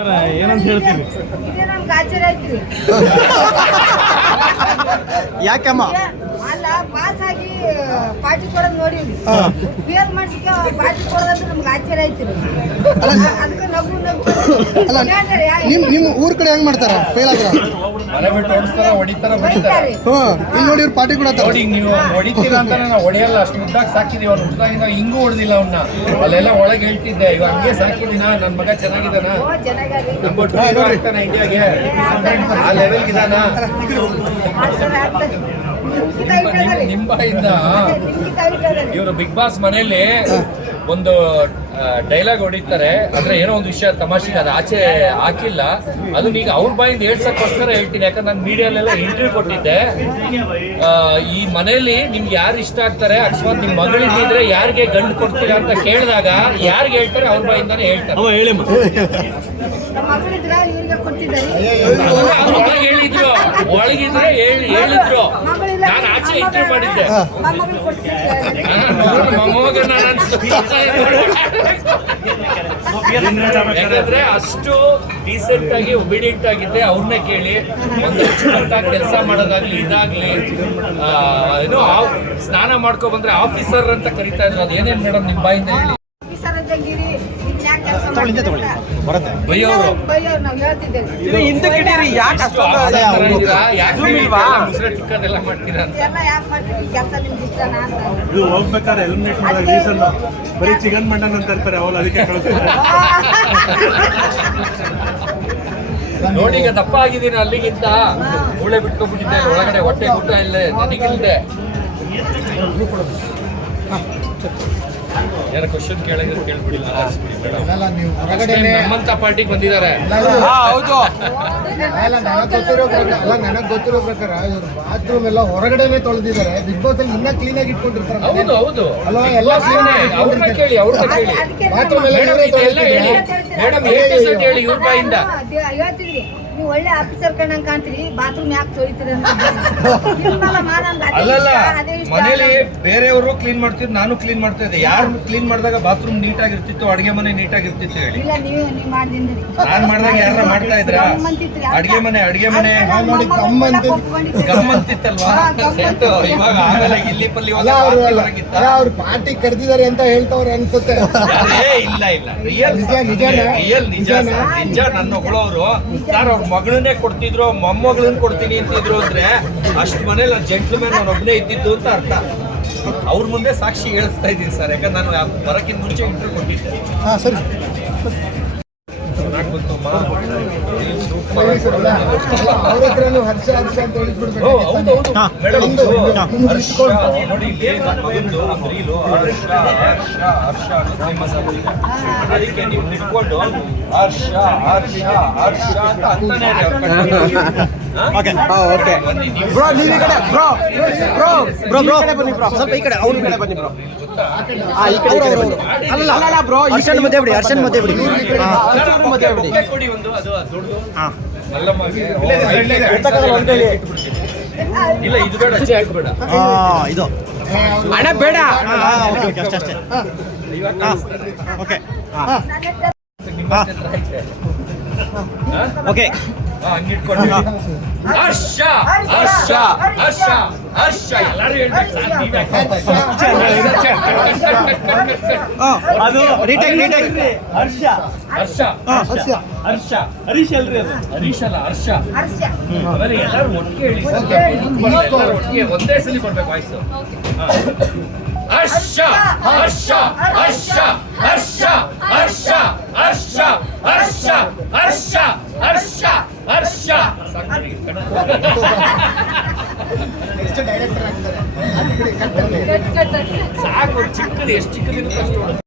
ಏನಂತ ಹೇಳ್ತೀರಿ? ಇದೇ ನಮ್ಗೆ ಆಶ್ಚರ್ಯ ಐತ್ರಿ. ಯಾಕಮ್ಮ? ಅಲ್ಲ ಪಾಸ್ ಆಗಿ ಪಾರ್ಟಿ ಕೊಡೋದು ನೋಡಿವ್ರಿ, ಫೇಲ್ ಮಾಡ್ಸಿಕ ಪಾರ್ಟಿ ಕೊಡೋದಂದ್ರೆ ನಮ್ಗೆ ಆಶ್ಚರ್ಯ ಐತ್ರಿ. ಅದಕ್ಕೆ ನಗು ನಿಮ್ಮ ಊರ್ ಕಡೆ ಹೆಂಗ್ ಮಾಡ್ತಾರ? ಫೇಲ್ ಆದ್ರ ಮನೆ ಬಿಟ್ಟು ಹೊಡಿಸ್ತಾರ, ಹೊಡಿತಾರ, ಬಡಿತಾರೆ. ಇಲ್ಲಿ ನೋಡಿ ಇವ್ರು ಪಾರ್ಟಿ ಕೊಡತ್ತಾರ. ನೋಡಿ ನೀವು ಹೊಡಿತೀರಾ ಅಂತ ನಾವು ಹೊಡೆಯಲ್ಲ, ಅಷ್ಟು ಮುದ್ದಾಗಿ ಸಾಕಿದೀವಿ. ಅವ್ನು ಹುಟ್ಟಾಗಿಂದ ಹಿಂಗೂ ಹೊಡೆದಿಲ್ಲ ಅವನ್ನ. ಅಲ್ಲೆಲ್ಲ ಒಳಗೆ ಹೇಳ್ತಿದ್ದೆ, ಇವಾಗ ಹಂಗೆ ಸಾಕಿದ್ದೀನ, ನನ್ನ ಮಗ ಚೆನ್ನಾಗಿದ್ದಾನ, ನಂಬರ್ 2 ಆಗ್ತಾನೆ ಇಂಡಿಯಾಗೆ, ಆ ಲೆವೆಲ್ಗೆ ಇದಾನ. ನಿಂಬಾಯಿಂದ ಇವರು ಬಿಗ್ ಬಾಸ್ ಮನೆಯಲ್ಲಿ ಒಂದು ಡೈಲಾಗ್ ಹೊಡಿತಾರೆ, ಅಂದ್ರೆ ಏನೋ ಒಂದು ವಿಷಯ ತಮಾಷೆಗೆ ಅದು ಆಚೆ ಹಾಕಿಲ್ಲ, ಅದು ಈಗ ಅವ್ರ ಬಾಯಿಂದ ಹೇಳ್ಸಕ್ಕೋಸ್ಕರ ಹೇಳ್ತೀನಿ. ಯಾಕಂದ್ರೆ ನಾನು ಮೀಡಿಯಾಲೆಲ್ಲ ಇಂಟರ್ವ್ಯೂ ಕೊಟ್ಟಿದ್ದೆ. ಈ ಮನೆಯಲ್ಲಿ ನಿಮ್ಗೆ ಯಾರು ಇಷ್ಟ ಆಗ್ತಾರೆ, ಅಕಸ್ಮಾತ್ ನಿಮ್ ಮಗಳಿದ್ರೆ ಯಾರಿಗೆ ಗಂಡು ಕೊಡ್ತೀರಾ ಅಂತ ಕೇಳಿದಾಗ ಯಾರಿಗೆ ಹೇಳ್ತಾರೆ ಅವ್ರ ಬಾಯಿಂದಾನೆ ಹೇಳ್ತಾರೆ. ಹೇಳಿದ್ರು, ಒಳಗಿದ್ರೆ ಹೇಳಿದ್ರು. ನಾನು ಆಚೆ ಇಂಟರ್ವ್ಯೂ ಮಾಡಿದ್ದೆ. ಯಾಕಂದ್ರೆ ಅಷ್ಟು ಡೀಸೆಂಟ್ ಆಗಿ ಒಬಿಡಿಯಂಟ್ ಆಗಿದ್ದೆ. ಅವ್ರನ್ನೇ ಕೇಳಿ ಒಂದು ಅಚ್ಚುಕಟ್ಟಾಗಿ ಕೆಲಸ ಮಾಡೋದಾಗ್ಲಿ, ಇದಾಗ್ಲಿ, ಏನೋ ಸ್ನಾನ ಮಾಡ್ಕೊ ಬಂದ್ರೆ ಆಫೀಸರ್ ಅಂತ ಕರಿತಾ ಇದ್ರು. ಅದೇನೇನ್ ಮೇಡಮ್ ನಿಮ್ ಬಾಯಿಂದ ಹೇಳಿ? ಹೋಗ್ಬೇಕಾದ್ರೆ ಎಲಿಮಿನೇಟ್ ಮಾಡೋ ರೀಸನ್ ಬರೀ ಚಿಕನ್ ಮಟನ್ ಅಂತ ಇರ್ತಾರೆ ಅವ್ರು, ಅದಕ್ಕೆ ಕಳಿಸ್ತಾರೆ. ನೋಡಿ ಈಗ ದಪ್ಪ ಆಗಿದ್ದೀನಿ, ಅಲ್ಲಿಗಿಂತ ಮೂಳೆ ಬಿಟ್ಕೊಂಡ್ಬಿಟ್ಟಿದ್ದೆ ಒಳಗಡೆ, ಹೊಟ್ಟೆ ಊಟ ಇಲ್ಲದೆ ನನಗಿಲ್ದೆ. ಯಾರ ಕ್ವಶನ್ ಕೇಳಿದ್ರೆ ಕೇಳ್ಬಿಡಿಲ್ಲ. ನಮ್ಮಂತ ಪಾರ್ಟಿಗೆ ಬಂದಿದ್ದಾರೆ. ನನಗ್ ಗೊತ್ತಿರೋ ಪ್ರಕಾರ ಇವ್ರು ಬಾತ್ರೂಮ್ ಎಲ್ಲ ಹೊರಗಡೆನೆ ತೊಳೆದಿದ್ದಾರೆ. ಬಿಗ್ ಬಾಸ್ ಅಲ್ಲಿ ಇನ್ನ ಕ್ಲೀನ್ ಆಗಿ ಇಟ್ಕೊಂಡಿರ್ತಾರೆ. ಹೌದು ಹೌದು, ಅಲ್ವಾ? ಎಲ್ಲ ಅವ್ರನ್ನ ಕೇಳಿ, ಅವ್ರನ್ನ ಕೇಳಿ. ಬಾತ್ರೂಮ್ ಎಲ್ಲ ಮೇಡಮ್ ಹೇಳಿ ಇವ್ರ ಬಾಯಿಂದ. ನೀವು ಒಳ್ಳೆ ಆಫೀಸರ್ ಕಂಡಂಗ್ ಕಾಣ್ತೀರಿ, ಬಾತ್ರೂಮ್ ಯಾಕೆ ತೊಳಿತೀರಿ ಅಂತ. ಅಲ್ಲಲ್ಲ, ಮನೇಲಿ ಬೇರೆಯವರು ಕ್ಲೀನ್ ಮಾಡ್ತಿದ್ರು, ನಾನು ಕ್ಲೀನ್ ಮಾಡ್ತಾ ಇದ್ದೆ. ಯಾರು ಕ್ಲೀನ್ ಮಾಡಿದಾಗ ಬಾತ್ರೂಮ್ ನೀಟಾಗಿರ್ತಿತ್ತು, ಅಡಿಗೆ ಮನೆ ನೀಟಾಗಿರ್ತಿತ್ತು ಹೇಳಿ? ನಾನ್ ಮಾಡಿದಾಗ ಯಾರ ಮಾಡ್ತಾ ಇದ್ರ? ಅಡಿಗೆ ಮನೆ ಗಮ್ಮಂತಿತ್ತಲ್ವಾ? ಇವಾಗ ಆಗಲ್ಲ, ಇಲ್ಲಿ ಪಲ್ಲಿ ಅವ್ರು ಪಾರ್ಟಿ ಕರೆದಿದ್ದಾರೆ ಅಂತ ಹೇಳ್ತವ್ರೆ ಅನ್ಸುತ್ತೆ. ಇಲ್ಲ ಇಲ್ಲ, ರಿಯಲ್ ನಿಜ. ನನ್ನ ಹೊಗಳವರು ಸರ್ ಅವ್ರ ಮಗಳನ್ನೇ ಕೊಡ್ತಿದ್ರು, ಮೊಮ್ಮಗಳನ್ನ ಕೊಡ್ತೀನಿ ಅಂತಿದ್ರು ಅಂದ್ರೆ ಅಷ್ಟು ಮನೇಲಿ ನಾನು ಜೆಂಟ್ಲ್ಮ್ಯಾನ್, ನಾನು ಒಬ್ಬನೇ ಇದ್ದಿದ್ದು ಅಂತ ಅರ್ಥ. ಅವ್ರ ಮುಂದೆ ಸಾಕ್ಷಿ ಹೇಳಿಸ್ತಾ ಇದ್ದೀನಿ ಸರ್, ಯಾಕಂದ್ರೆ ನಾನು ಬರೋಕ್ಕಿಂತ ಮುಂಚೆ ಇಂಟರ್ವ್ಯೂ ಕೊಟ್ಟಿದ್ದೆ. ಸರಿ, ಅವ್ರ ಹತ್ರನೂ ಹರ್ಷ ಅಂತ ಹೇಳಿಸ್ಬಿಡ್ಬೇಕು. ಅದಕ್ಕೆ ನೀವು ನಿಂತ್ಕೊಂಡು ಹರ್ಷ ಹರ್ಷ ಹರ್ಷ ಅಂತ ಅಂತಾನೆ ಸ್ವಲ್ಪ ಈ ಕಡೆ ಅವ್ರ ಕಡೆ ಬನ್ನಿ ಬ್ರೋ. ಅಲ್ಲ ಬ್ರೋ, ಹರ್ಷನ್ ಮಧ್ಯೆ ಬಿಡಿ, ಹರ್ಷನ್ ಮಧ್ಯೆ ಬಿಡಿ. ಕೊಡಿ ಒಂದು, ಅದು ದೊಡ್ಡದು. ಇಲ್ಲ ಇದು ಬೇಡ, ಅಷ್ಟೇ ಹಾಕ್ಬೇಡ. ಇದು ಹಣ ಬೇಡ. ಅಷ್ಟೇ. ಓಕೆ, ಹಂಗಿಟ್ಕೊಂಡು ಹರ್ಷ ಹರ್ಷ ಹರ್ಷ ಹರ್ಷ ಎಲ್ಲರೂ ಹೇಳ್ಬೇಕು. ಅದು ರೀಟೇಕ್ ಹರ್ಷ ಹರ್ಷ ಹರ್ಷ ಹರ್ಷ ಹರೀಶ್ ಅಲ್ರಿ, ಅದು ಹರೀಶ್ ಅಲ್ಲ, ಹರ್ಷ. ಆಮೇಲೆ ಎಲ್ಲರೂ ಒಟ್ಟಿಗೆ ಹೇಳಿ, ಎಲ್ಲರೂ ಒಟ್ಟಿಗೆ ಒಂದೇ ಸಲ ಬರ್ಬೇಕು ವಾಯ್ಸು. ಹರ್ಷ ಹರ್ಷ ಹರ್ಷ ಹರ್ಷ ಹರ್ಷ ಹರ್ಷ ಹರ್ಷ ಹರ್ಷ ಹರ್ಷ ಹರ್ಷ. ಸಾಕು, ಚಿಕ್ಕದು ಎಷ್ಟು ಚಿಕ್ಕದಿರುತ್ತೆ ಅಷ್ಟು.